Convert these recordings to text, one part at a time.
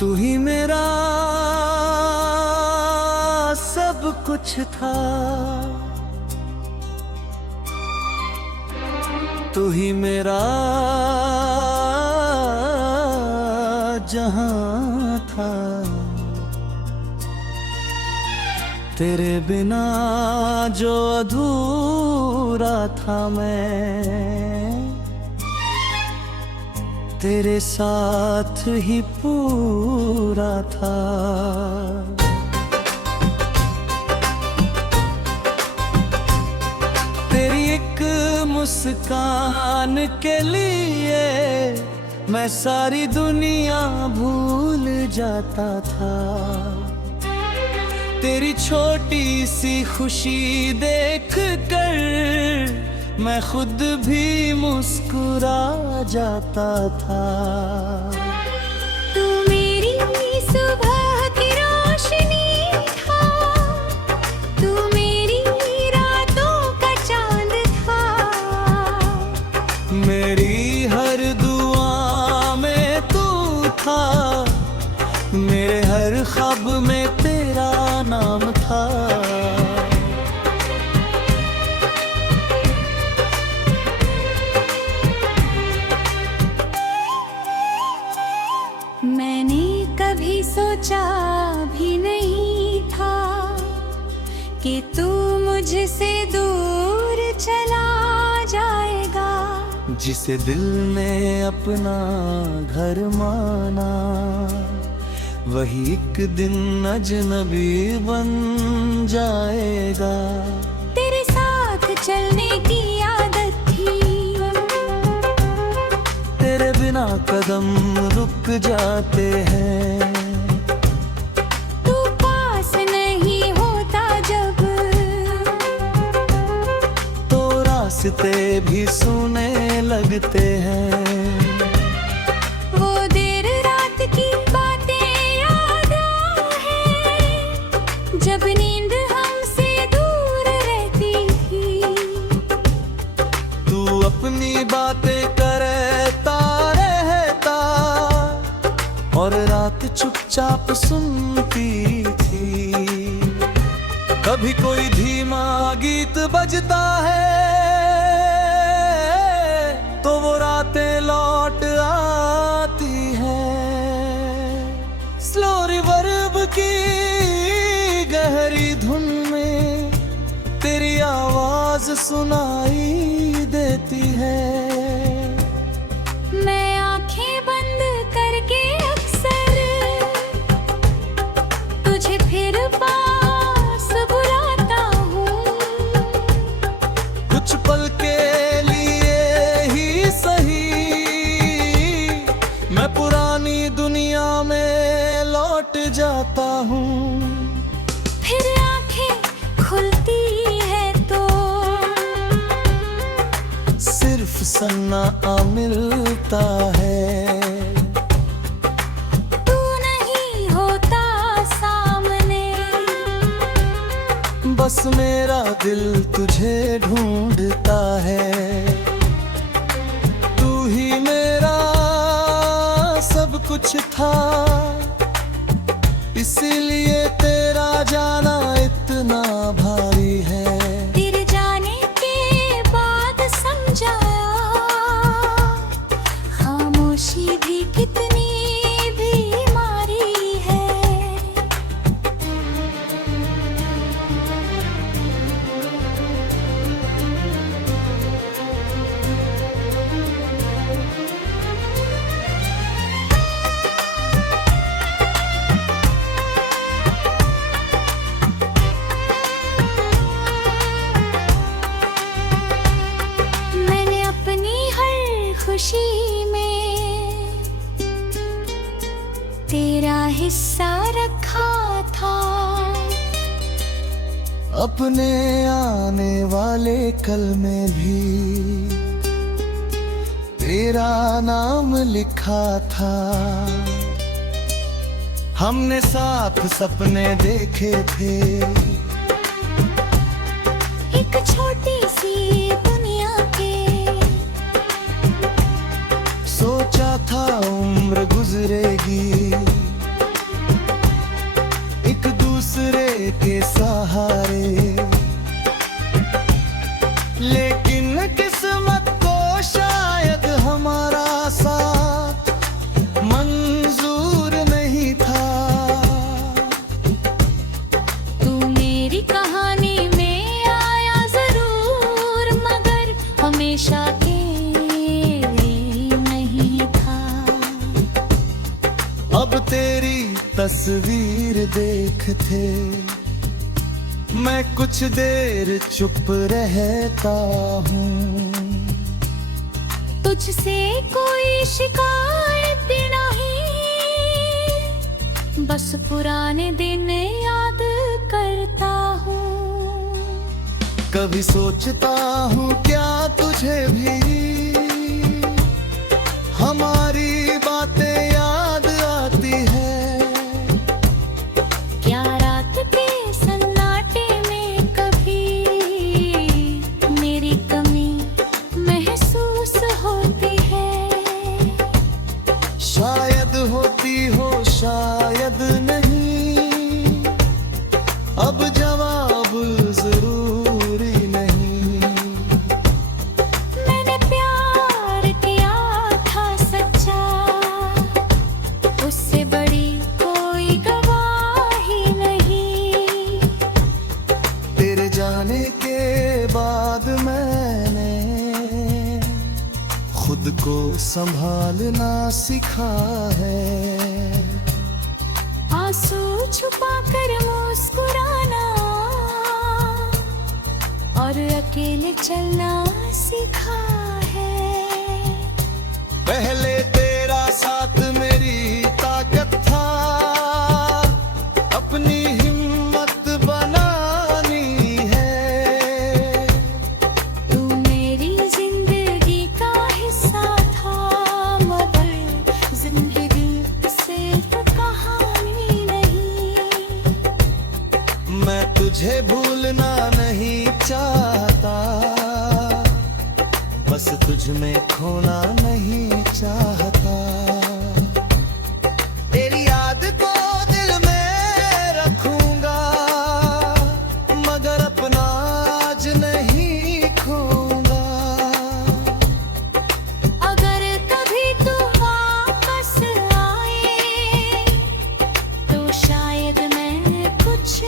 तू ही मेरा सब कुछ था, तू ही मेरा जहां था। तेरे बिना जो अधूरा था मैं, तेरे साथ ही पूरा था। तेरी एक मुस्कान के लिए मैं सारी दुनिया भूल जाता था। तेरी छोटी सी खुशी देख कर मैं खुद भी मुस्कुरा जाता था। तू मेरी सुबह की रोशनी था, तू मेरी रातों का चांद था। मेरी हर दुआ में तू था, मेरे हर ख्वाब में तेरा नाम था। मैंने कभी सोचा भी नहीं था कि तू मुझसे दूर चला जाएगा। जिसे दिल ने अपना घर माना, वही एक दिन अजनबी बन जाएगा। तेरे साथ चलने की आदत थी, तेरे बिना कदम रुक जाते हैं। तू पास नहीं होता जब, तो रास्ते भी सुने लगते हैं। वो देर रात की बातें याद है, जब नींद हमसे दूर रहती थी। तू अपनी बातें करता रहता और रात चुपचाप सुनती थी। कभी कोई धीमा गीत बजता है तो वो रातें लौट आती हैं। स्लो रिवर्ब की गहरी धुन में तेरी आवाज सुनाई देती है। मैं आंखें बंद करके अक्सर तुझे फिर पास बुलाता हूँ। कुछ पल के लिए ही सही मैं पुरानी दुनिया में लौट जाता हूँ। फिर आंखें खुलती है तो सिर्फ सन्ना मिलता है। तू नहीं होता सामने, बस मेरा दिल तुझे ढूंढता है। तू ही मेरा सब कुछ था, इसीलिए तेरा जाना इतना भारी है। तेरे जाने के बाद समझा खामोशी भी कितनी बीमारी है। मैंने अपनी हर खुशी में तेरा हिस्सा रखा था। अपने आने वाले कल में भी तेरा नाम लिखा था। हमने साथ सपने देखे थे, एक छोटी सी दुनिया के था उम्र गुजरेगी एक दूसरे के सहारे, लेकिन किस्मत को शायद हमारा साथ मंजूर नहीं था। तू मेरी कहानी में आया जरूर, मगर हमेशा के नहीं था। अब तेरी तस्वीर देखते मैं कुछ देर चुप रहता हूँ। तुझसे कोई शिकायत नहीं, बस पुराने दिन याद करता हूँ। कभी सोचता हूँ क्या तुझे भी हमारी बातें याद आती है। क्या रात के सन्नाटे में कभी मेरी कमी महसूस होती है? शायद होती हो शायद नहीं, अब जवाब जरूरी नहीं। मैंने प्यार किया था सच्चा, उससे बड़ी कोई गवाही नहीं। तेरे जाने के बाद मैंने खुद को संभालना सीखा है। आंसू छुपा कर मुस्कुराना और अकेले चलना सीखा है। पहले तेरा साथ मेरी ताकत था, अपनी हिम्मत बनानी है। तू मेरी जिंदगी का हिस्सा था, मगर जिंदगी सिर्फ कहानी नहीं। मैं तुझे भूलना नहीं चाहता, बस तुझ में खोना नहीं चाहता। तेरी याद को दिल में रखूंगा, मगर अपना आज नहीं खोऊंगा। अगर कभी तू वापस आए तो शायद मैं कुछ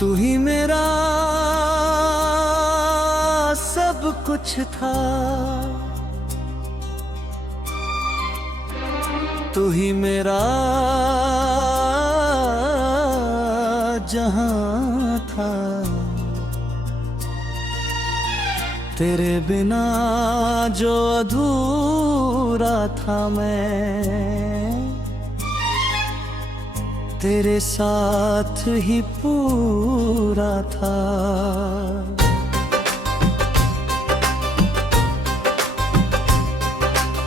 तू ही मेरा सब कुछ था, तू ही मेरा जहां था। तेरे बिना जो अधूरा था मैं, तेरे साथ ही पूरा था।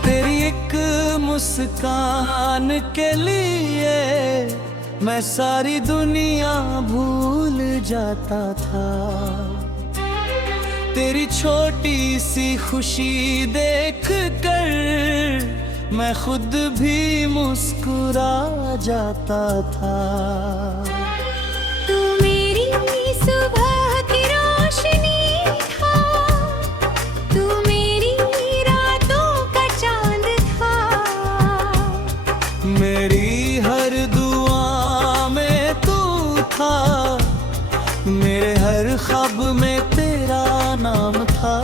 तेरी एक मुस्कान के लिए मैं सारी दुनिया भूल जाता था। तेरी छोटी सी खुशी देख कर मैं खुद भी मुस्कुरा जाता था। तू मेरी सुबह की रोशनी था, तू मेरी रातों का चांद था। मेरी हर दुआ में तू था, मेरे हर ख्वाब में तेरा नाम था।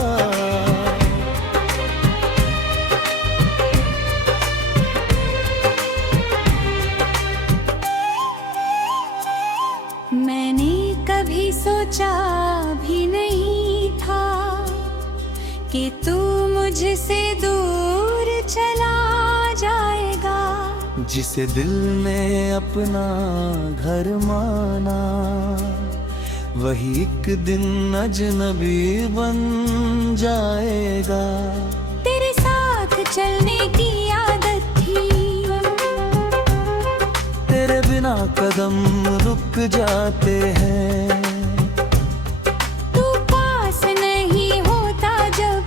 मैंने कभी सोचा भी नहीं था कि तू मुझसे दूर चला जाएगा। जिसे दिल ने अपना घर माना, वही एक दिन अजनबी बन जाएगा। तेरे साथ चलने की आदत थी, तेरे बिना बिना कदम रुक जाते हैं। तू पास नहीं होता जब,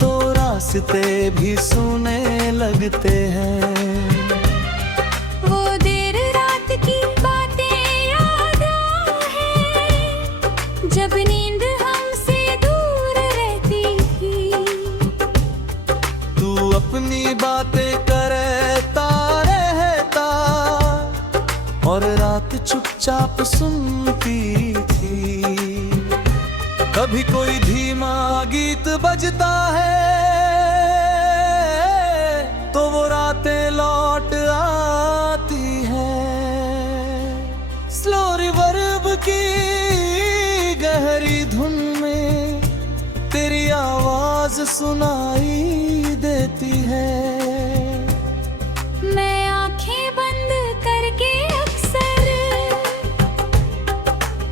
तो रास्ते भी सुने लगते हैं। वो देर रात की बातें याद है, जब नींद हमसे दूर रहती थी। तू अपनी बातें करता रहता और रात चुपचाप सुनती थी। कभी कोई धीमा गीत बजता है तो वो रातें लौट आती हैं। स्लो रिवर्ब की गहरी धुन में तेरी आवाज सुनाई देती है। मैं आंखें बंद करके अक्सर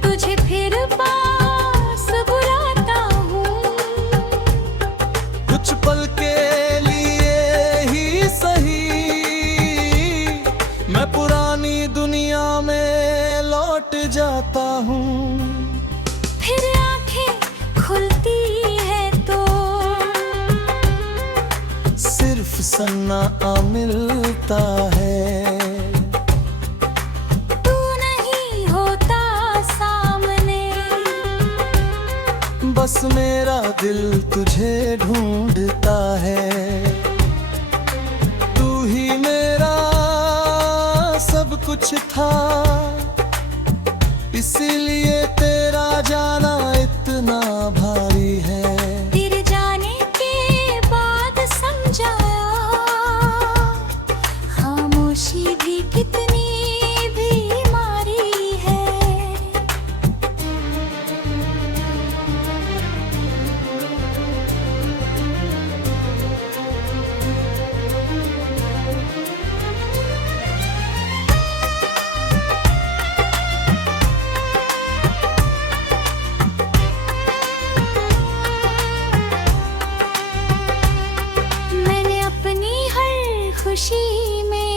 तुझे फिर पास बुलाता हूँ। कुछ पल के लिए ही सही मैं पुरानी दुनिया में लौट जाता हूँ। फिर आंखें खुलती है तो सिर्फ सन्ना मिलता है। तू नहीं होता सामने, बस मेरा दिल तुझे ढूंढता है। तू ही मेरा सब कुछ था, इसीलिए तेरा जाना इतना भारी है। तेरे जाने के बाद समझाया खामोशी भी कितनी बीमारी है। मैंने अपनी हर खुशी में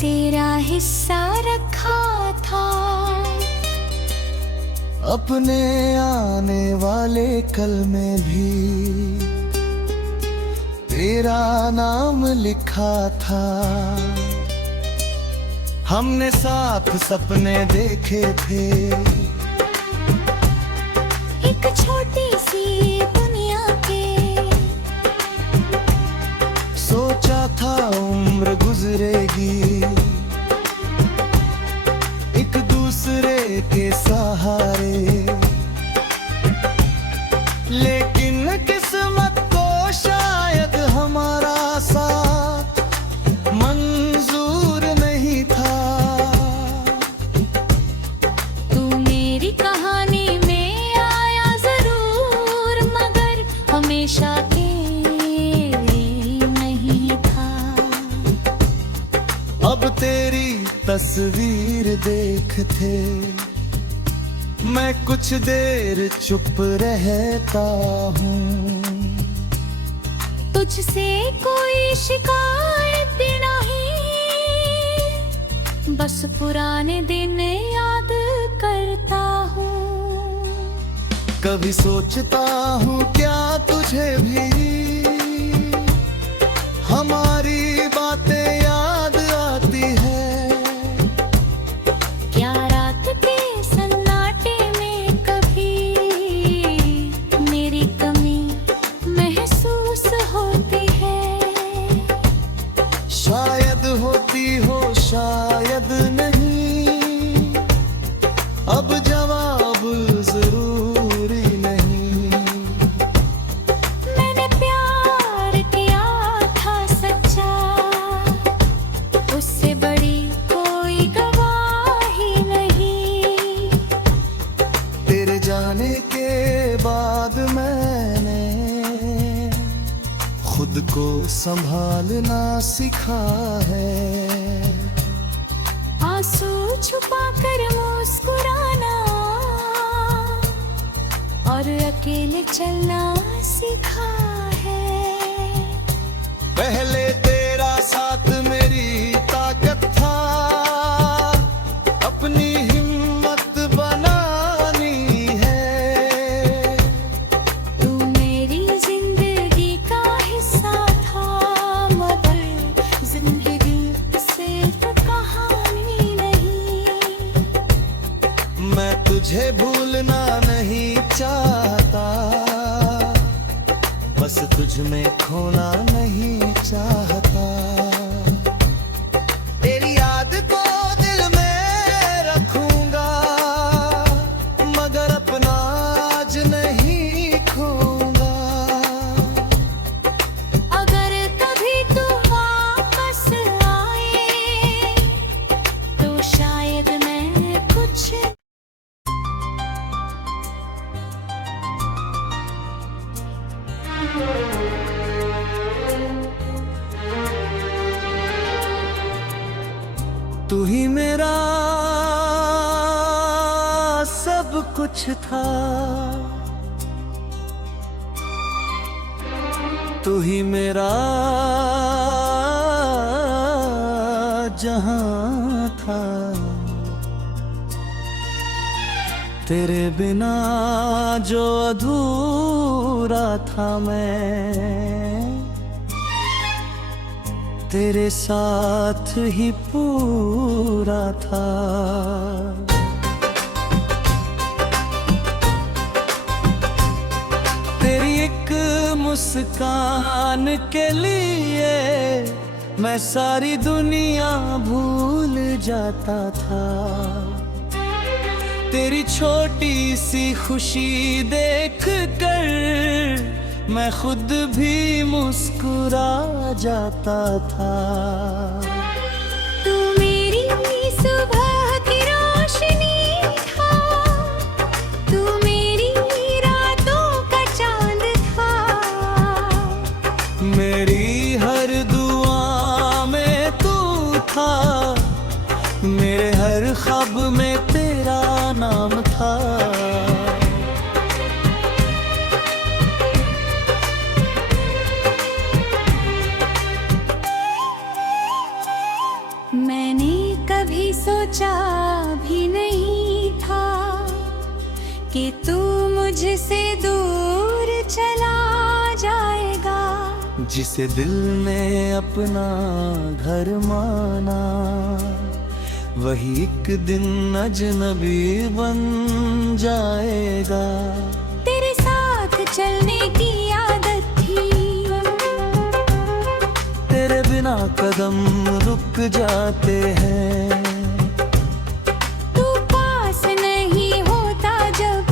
तेरा हिस्सा रखा था। अपने आने वाले कल में भी तेरा नाम लिखा था। हमने साथ सपने देखे थे, एक छोटी सी दुनिया के। सोचा था उम्र गुजरेगी एक दूसरे के सहारे, लेकिन किस्मत को शायद हमारा साथ मंजूर नहीं था। तू मेरी कहानी में आया जरूर, मगर हमेशा के नहीं था। अब तेरी तस्वीर देखते मैं कुछ देर चुप रहता हूँ। तुझसे कोई शिकायत भी नहीं, बस पुराने दिन याद करता हूँ। कभी सोचता हूँ क्या तुझे भी हमारी बातें याद आती है। क्या रात के सन्नाटे में कभी मेरी कमी महसूस होती है। शायद होती हो शायद नहीं, अब जवाब जरूरी नहीं। मैंने प्यार किया था सच्चा, उससे बड़ी कोई गवाही नहीं। तेरे जाने के बाद मैंने खुद को संभालना सीखा है। आंसू छुपा कर मुस्कुराना और अकेले चलना सीखा है। पहले तेरे तुझे भूलना नहीं चाहता, बस तुझ में खोना नहीं चाहता। तेरी याद को दिल में रखूंगा, मगर अपना आज नहीं खोऊंगा। अगर कभी तू वापस आए तो शायद मैं कुछ तू ही मेरा सब कुछ था, तू ही मेरा जहां था। तेरे बिना जो अधूरा था मैं, तेरे साथ ही पूरा था। तेरी एक मुस्कान के लिए मैं सारी दुनिया भूल जाता था। तेरी छोटी सी खुशी देख कर मैं खुद भी मुस्कुरा जाता था। तू मेरी सुबह की रोशनी था, तू मेरी रातों का चांद था। मेरी हर दुआ में तू था, मेरे हर ख्वाब में तेरा नाम था। मैंने कभी सोचा भी नहीं था कि तू मुझसे दूर चला जाएगा। जिसे दिल ने अपना घर माना, वही एक दिन अजनबी बन जाएगा। तेरे साथ चलने की आदत थी, तेरे बिना कदम रुक जाते हैं। तू पास नहीं होता जब,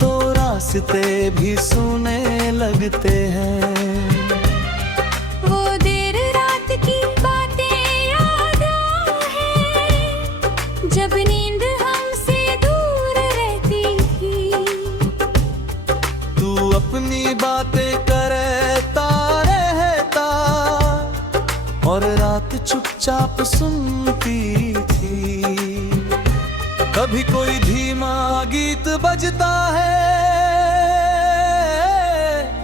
तो रास्ते भी सुने लगते हैं। वो देर रात की बातें याद है, जब नींद हमसे दूर रहती थी। तू अपनी बातें करता रहता और रात चुपचाप सुनती थी। कभी कोई धीमा गीत बजता है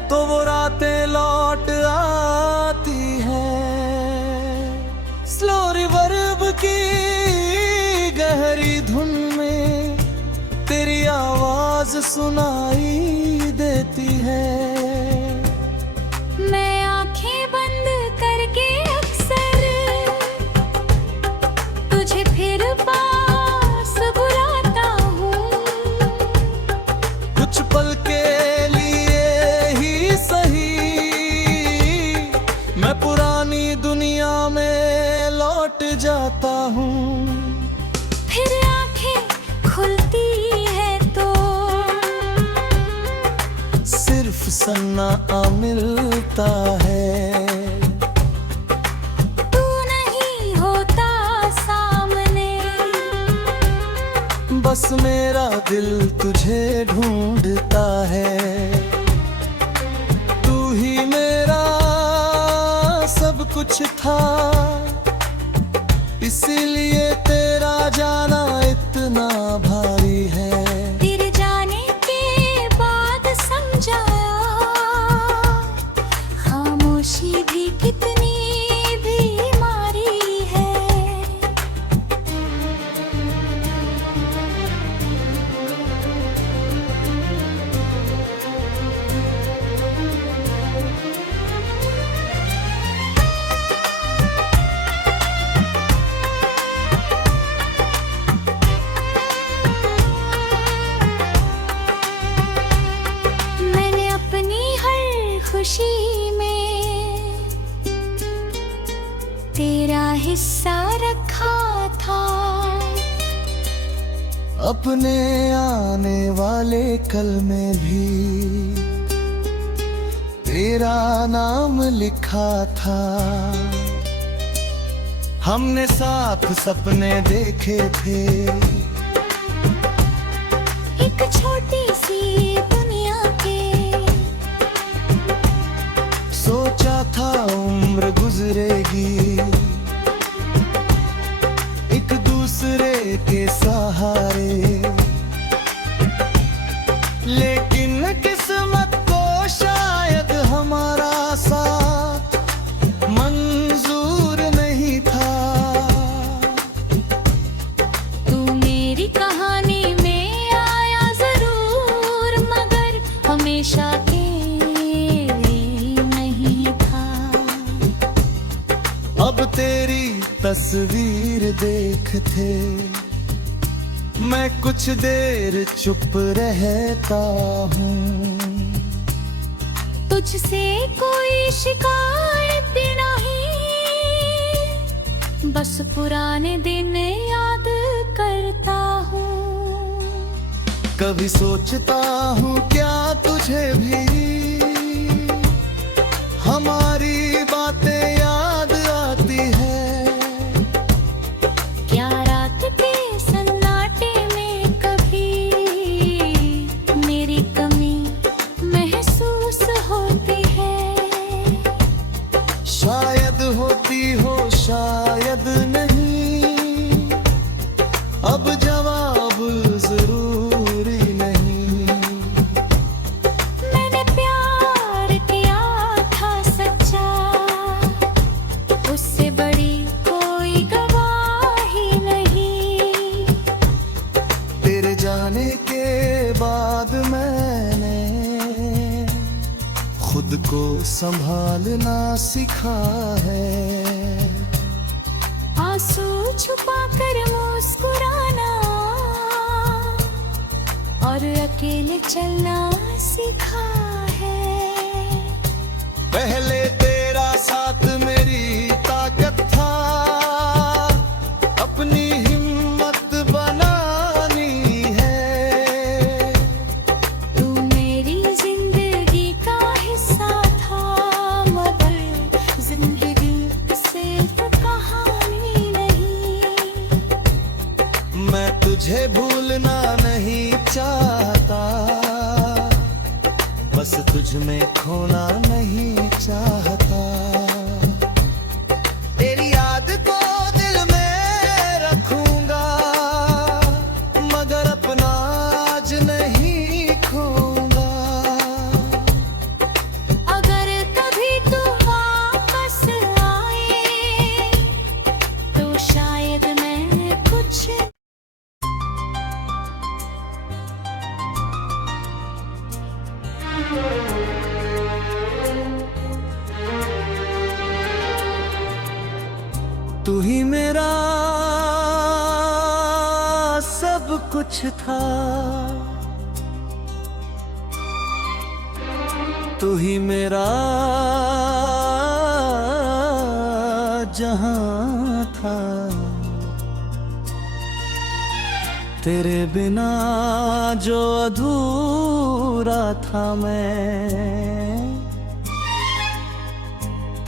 तो वो रातें लौट आती हैं। स्लो रिवर्ब की गहरी धुन में तेरी आवाज सुनाई देती है। मैं आंखें बंद करके अक्सर तुझे फिर पास बुलाता हूँ। कुछ पल के लिए ही सही मैं पुरानी दुनिया में लौट जाता हूँ। फिर आंखें खुलती है तो सिर्फ सन्ना मिलता है। तू नहीं होता सामने, बस मेरा दिल तुझे ढूंढता है। तू ही मेरा सब कुछ था, इसीलिए तेरा जाना इतना भारी है। तेरे जाने के बाद समझाया खामोशी भी कितनी बीमारी है। अपने आने वाले कल में भी तेरा नाम लिखा था। हमने साथ सपने देखे थे, एक छोटी सी दुनिया के। सोचा था उम्र गुजरेगी एक दूसरे के सहारे, लेकिन किस्मत को शायद हमारा साथ मंजूर नहीं था। तू मेरी कहानी में आया जरूर, मगर हमेशा के नहीं था। अब तेरी तस्वीर देखते मैं कुछ देर चुप रहता हूँ। तुझसे कोई शिकायत भी नहीं, बस पुराने दिन याद करता हूँ। कभी सोचता हूँ क्या तुझे भी हमारी बातें याद आती है। क्या रात के सन्नाटे में कभी मेरी कमी महसूस होती है? शायद होती हो शायद नहीं, अब जवाब जरूरी नहीं। मैंने प्यार किया था सच्चा, उससे बड़ी कोई गवाही नहीं। तेरे जाने के बाद मैंने खुद को संभालना सीखा है। आंसू छुपा कर मुस्कुराना और अकेले चलना सीखा है। पहले तेरा साथ मेरी ताकत था, अपनी हिम्मत बनानी है। तू मेरी जिंदगी का हिस्सा था, मगर जिंदगी सिर्फ कहानी नहीं। मैं तुझे भूलना नहीं चाहता, बस तुझ में खोना नहीं चाहता। तेरी याद को दिल में रखूंगा, मगर अपना आज नहीं खोऊंगा। अगर कभी तू वापस आए तो शायद मैं कुछ तू ही मेरा सब कुछ था, तू ही मेरा जहां था। तेरे बिना जो अधूरा था मैं,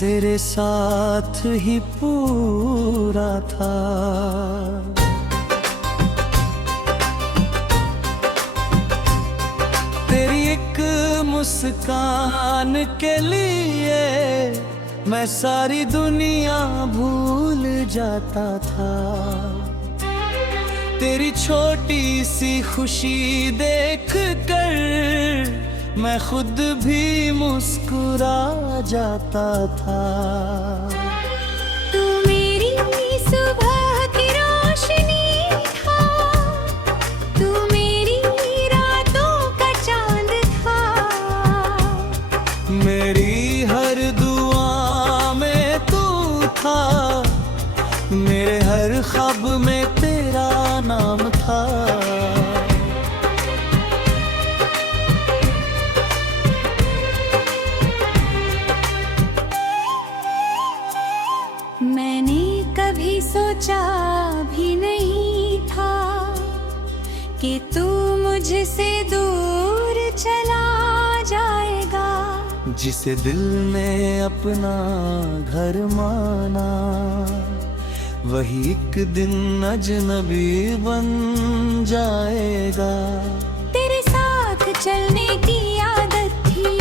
तेरे साथ ही पूरा था। तेरी एक मुस्कान के लिए मैं सारी दुनिया भूल जाता था। तेरी छोटी सी खुशी देख कर मैं खुद भी मुस्कुरा जाता था। तू मेरी सुबह की रोशनी था, तू मेरी रातों का चांद था। मेरी हर दुआ में तू था, मेरे हर ख्वाब में तेरा नाम था। कि तू मुझसे दूर चला जाएगा। जिसे दिल ने अपना घर माना, वही एक दिन अजनबी बन जाएगा। तेरे साथ चलने की आदत थी,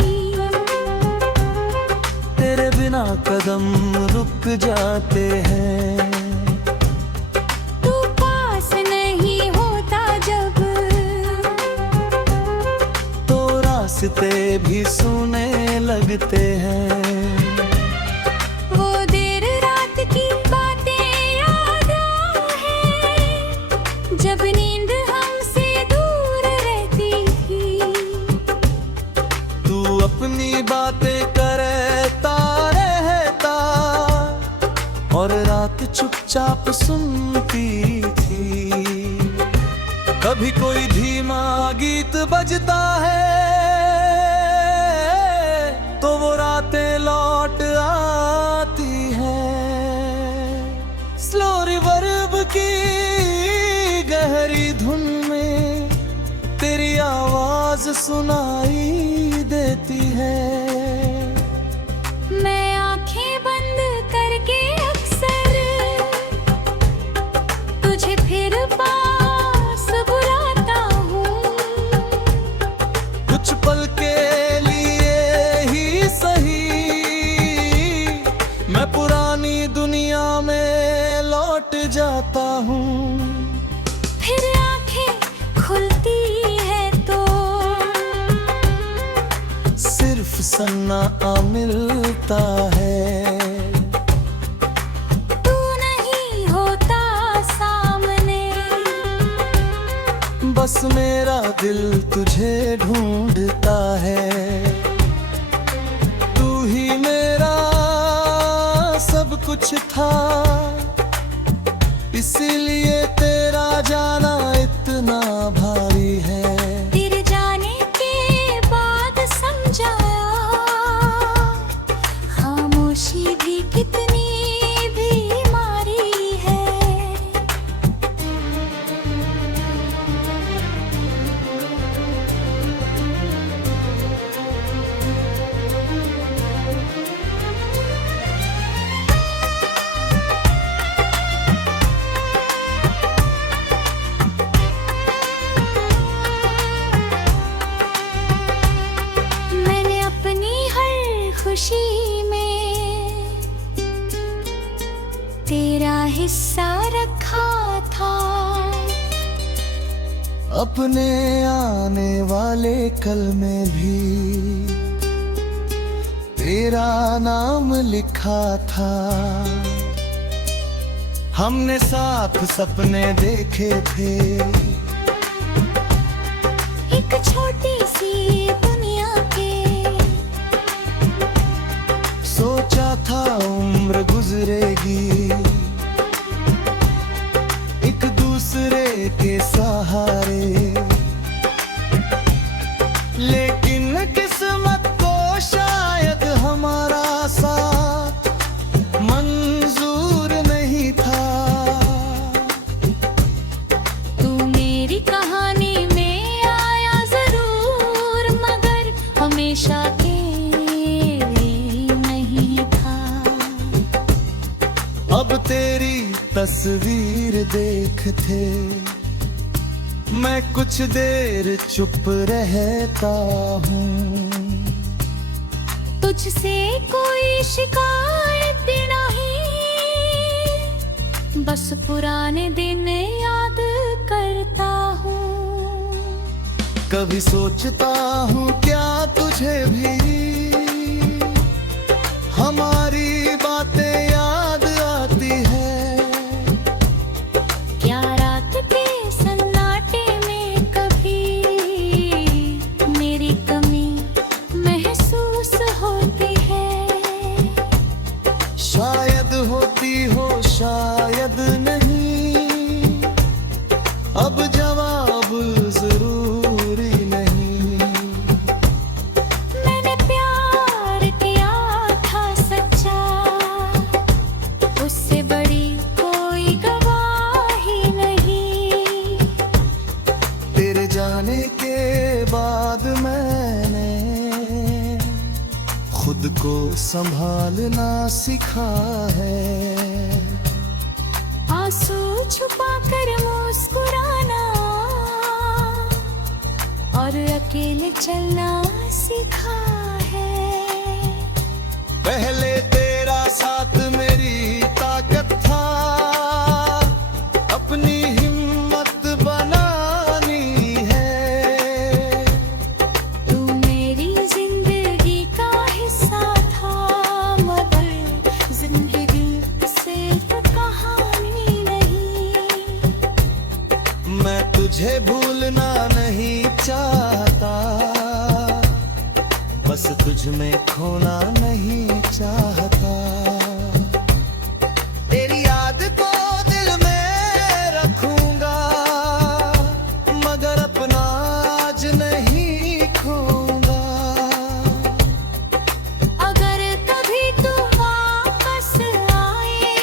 तेरे बिना कदम रुक जाते हैं। तू पास नहीं होता जब, तो रास्ते भी सुने लगते हैं। वो देर रात की बातें याद है, जब नींद हमसे दूर रहती थी। तू अपनी बातें करता रहता और रात चुपचाप सुनती थी। कभी कोई धीमा गीत बजता है, तो वो रातें लौट आती हैं। स्लो रिवर्ब की गहरी धुन में तेरी आवाज सुनाई देती है। मैं आंखें बंद करके अक्सर तुझे फिर पास बुलाता हूँ। कुछ पल के लिए ही सही, मैं पुरानी दुनिया में लौट जाता हूँ। फिर आंखें खुलती है तो सिर्फ सन्ना मिलता है। तू नहीं होता सामने, बस मेरा दिल तुझे ढूंढता है। तू ही मेरा सब कुछ था, इसीलिए तेरा जाना इतना भारी है। तेरे जाने के बाद समझाया, खामोशी भी कितनी बीमारी है। मैंने अपनी हर खुशी में तेरा हिस्सा रखा था। अपने आने वाले कल में भी तेरा नाम लिखा था। हमने साथ सपने देखे थे, एक छोटी सी दुनिया के। सोचा था उम्र गुजरेगी एक दूसरे के सहारे, लेकिन किस्मत को शायद हमारा साथ मंजूर नहीं था। तू मेरी कहानी में आया जरूर, मगर हमेशा के नहीं था। अब तेरी तस्वीर देखते मैं कुछ देर चुप रहता हूँ। तुझसे कोई शिकायत नहीं, बस पुराने दिन याद करता हूँ। कभी सोचता हूँ क्या तुझे भी हमारी बातें याद आती है। क्या रात के सन्नाटे में कभी मेरी कमी महसूस होती है? शायद होती हो शायद नहीं, अब जवाब जरूरी नहीं। मैंने प्यार खुद को संभालना सीखा है। आंसू छुपा कर मुस्कुराना और अकेले चलना सीखा है। पहले तेरा साथ मेरी ताकत था, अपनी हिम्मत बनानी है। तू मेरी जिंदगी का हिस्सा था, मगर जिंदगी सिर्फ कहानी नहीं। मैं तुझे भूलना नहीं चाहता, बस तुझ में खोना नहीं चाहता। तेरी याद को दिल में रखूंगा, मगर अपना आज नहीं खोऊंगा। अगर कभी तू वापस आए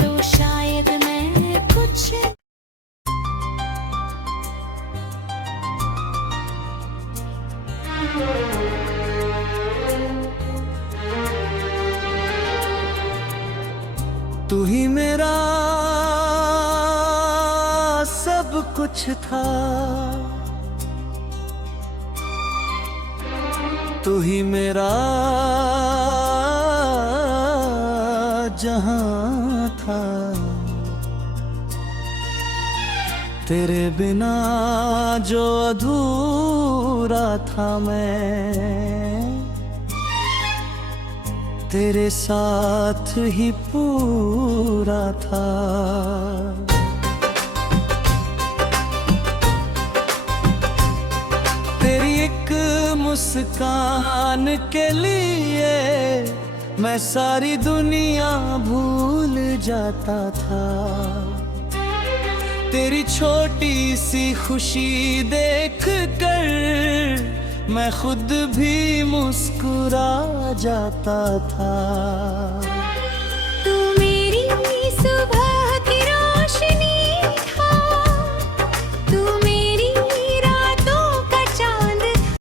तो शायद मैं कुछ तू ही मेरा सब कुछ था, तू ही मेरा जहां था। तेरे बिना जो अधूरा था मैं, तेरे साथ ही पूरा था। तेरी एक मुस्कान के लिए मैं सारी दुनिया भूल जाता था। तेरी छोटी सी खुशी देख कर मैं खुद भी मुस्कुरा जाता था।